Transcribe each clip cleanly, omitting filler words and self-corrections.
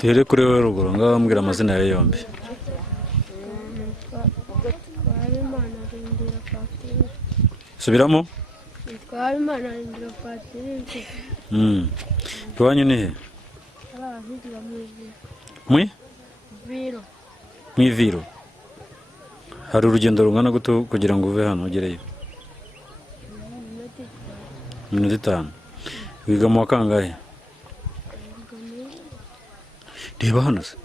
Tere kuri wowe ruguru ngaho mbwira amazina ya yombi. Subiramo? Iwanyu ni he? Mwiviro. Hari urugendo rungana gute kugira ngo uve hano ugereyo? Minota 5. Wiga mu wa kangahe? Reba hano se.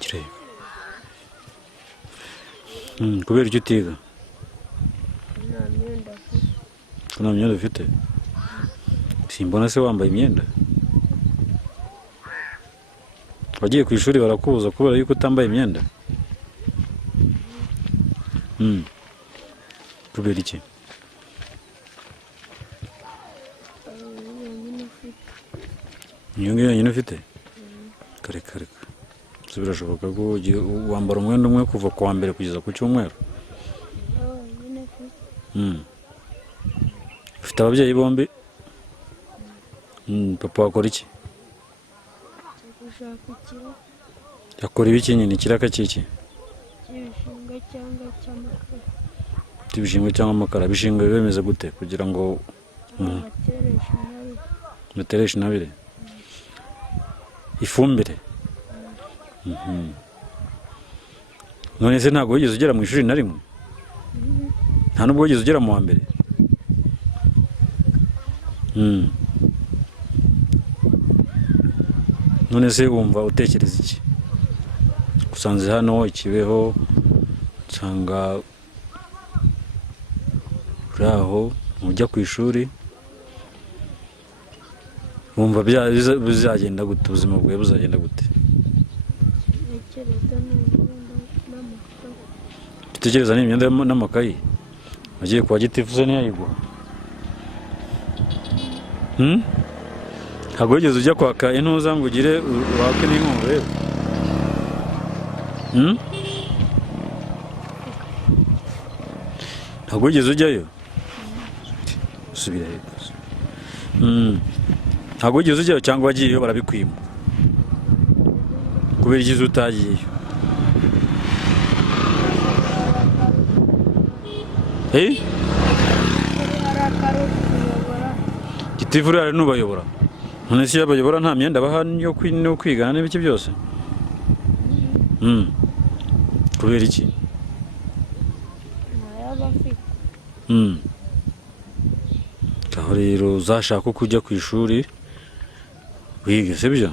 Kireba. Kubera icyo utiga? Nta myenda ufite? Simbona se wambaye imyenda? Wagiye ku ishuri barakubuza kubera yuko utambaye imyenda? Kubera iki? Niyo nyine ufite? Kare. So birashoboka ko wambara umwenda umwe kuva ku wa mbere kugeza ku cyumweru? Ufite ababyeyi bombi? Papa wakora iki? Yakora ibiki nyine? Ikiraka cy'iki? Ibishingwe cyangwa amakara. Ibishingwe bimeze gute kugira ngo mutereshe intabire? Ifumbire? None se ntabwo wigeze ugera mu ishuri na rimwe? Nta nubwo wigeze ugera mu wa mbere? None se wumva utekereza iki? Gusanze hano Ikibeho nsanga uraho ujya ku ishuri, wumva bizagenda gute? Ubuzima bwawe buzagenda gute? Utekereza n'imyenda n'amakayi? Wagiye kwa Gitifu se ntiyayiguha? Ntabwo wigeze ujya kwaka intuza ngo ugire wake n'inkunga rero? Ntabwo wigeze ujyayo? Subira hepfo. Ntabwo wigeze ujyayo cyangwa wagiyeyo barabikwima? Kubera igize utagiyeyo? Gitifu rero nubayobora? None se yabayobora nta myenda baha yo kwigana n'ibiki byose? Kubera iki? Aho rero uzashaka kujya ku ishuri wige, sibyo?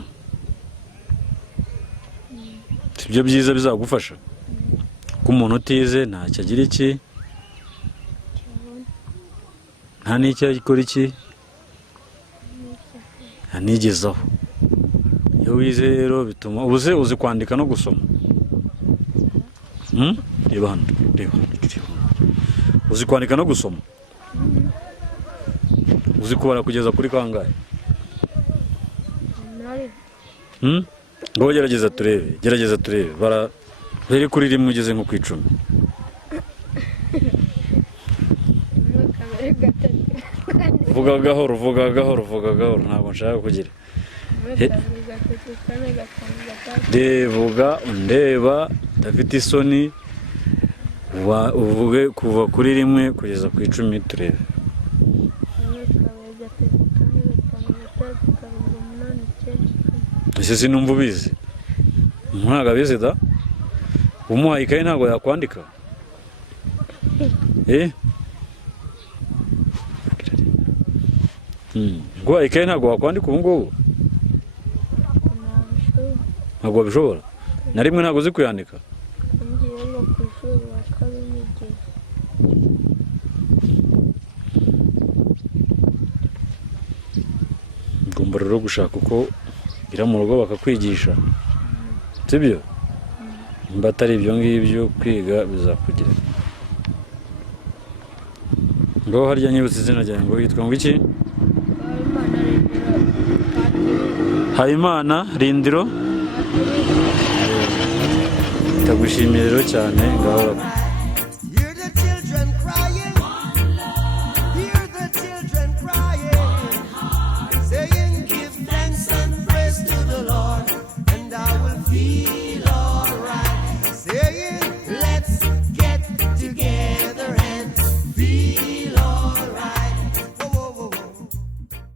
Sibyo byiza bizagufasha? Ko umuntu utize ntacyo agira iki? Nta n'icyo akora iki? Anigezaho. Iyo wize rero bituma ubuze uzi kwandika no gusoma? Reba hano. Uzi kwandika no gusoma? Uzi kubara kugeza kuri kangahe? Ngo gerageza turebe. Bari kuri rimwe ugeze nko ku 10. Vuga gahoro ntabwo nshaka kugira. Vuga undeba udafite isoni, uvuge kuva kuri rimwe kugeza ku 10 turebe. Ese sinumva ubizi? Ntabwo abizi da? Umuhaye ikayi ntabwo yakwandika? Ngo ikayi ntabwo wakwandika ubu ngubu? Ntabwo wabishobora? Na rimwe ntabwo uzi kuyandika? Ugomba rero gushaka uko ira mu rugo bakakwigisha, sibyo? Nimba atari ibyo ngibyo kwiga bizakugira. Ngo harya nyibutse izina ryawe ngo witwa ngo iki? Habimana Rindiro. Ndagushimiye rero cyane ngaho.